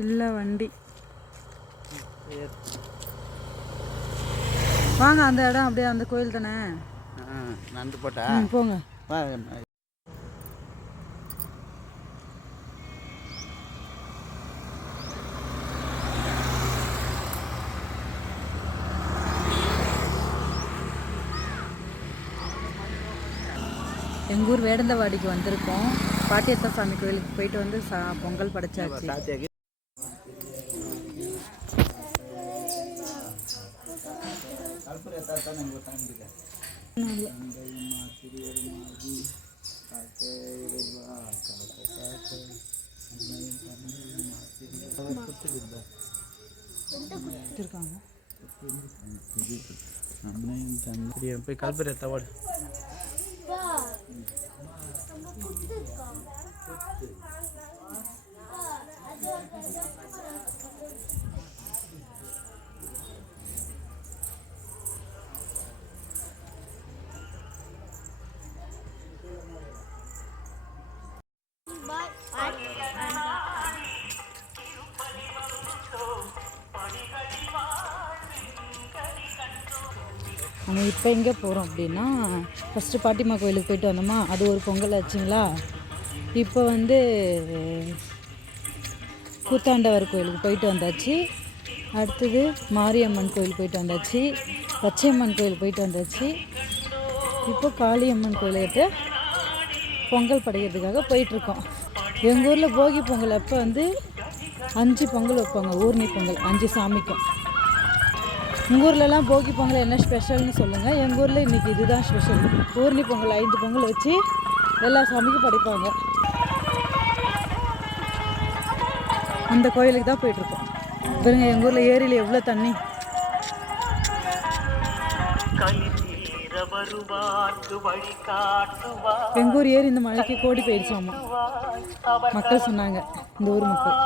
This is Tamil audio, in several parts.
இல்லை வண்டி. வாங்க, அந்த இடம் அப்படியே அந்த கோயில் தானே. நடந்து போட்டா போங்க. எங்கள் ஊர் வேடந்தவாடிக்கு வந்திருக்கோம். பாட்டியத்தா சாமி கோயிலுக்கு போயிட்டு வந்து பொங்கல் படைச்சாச்சு. போய் கல்புரை தவாடு நம்ம இப்போ எங்கே போகிறோம் அப்படின்னா, ஃபஸ்ட்டு பாட்டிமா கோயிலுக்கு போயிட்டு வந்தோமா, அது ஒரு பொங்கல் ஆச்சுங்களா. இப்போ வந்து கூத்தாண்டவர் கோயிலுக்கு போயிட்டு வந்தாச்சு. அடுத்தது மாரியம்மன் கோயில் போயிட்டு வந்தாச்சு. பச்சையம்மன் கோயில் போயிட்டு வந்தாச்சு. இப்போ காளியம்மன் கோயிலுக்கிட்ட பொங்கல் படைக்கிறதுக்காக போயிட்டுருக்கோம். எங்கள் ஊரில் போகி பொங்கல் அப்போ வந்து 5 பொங்கல் வைப்பாங்க. ஊர்னி பொங்கல் 5 சாமிக்கும். உங்கள் ஊர்லலாம் போகி பொங்கல் என்ன ஸ்பெஷல்னு சொல்லுங்கள். எங்கள் ஊரில் இன்றைக்கி இதுதான் ஸ்பெஷல். ஊர்னி பொங்கல் 5 பொங்கல் வச்சு எல்லா சாமிக்கும் படைப்பாங்க. அந்த கோயிலுக்கு தான் போயிட்டுருக்கோம். பாருங்க, எங்கள் ஊரில் ஏரியில் எவ்வளோ தண்ணி. எங்கள் ஊர் ஏரி இந்த மலைக்கு கோடி போயிடுச்சாமா மக்கள் சொன்னாங்க. இந்த ஊர் மக்கள்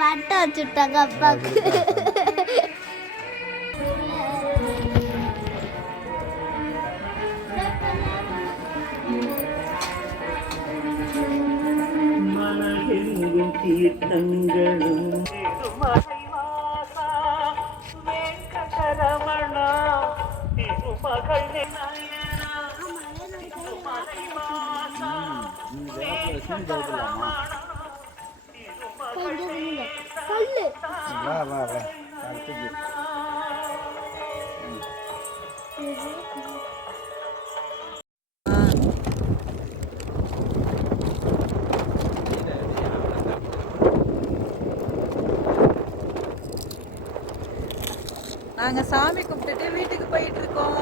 பட்டை வச்சுட்டாங்க அப்பாவுக்கு. தீர்த்தங்களும் நாங்கள் சாமி கும்பிட்டுட்டு வீட்டுக்கு போயிட்டு இருக்கோம்.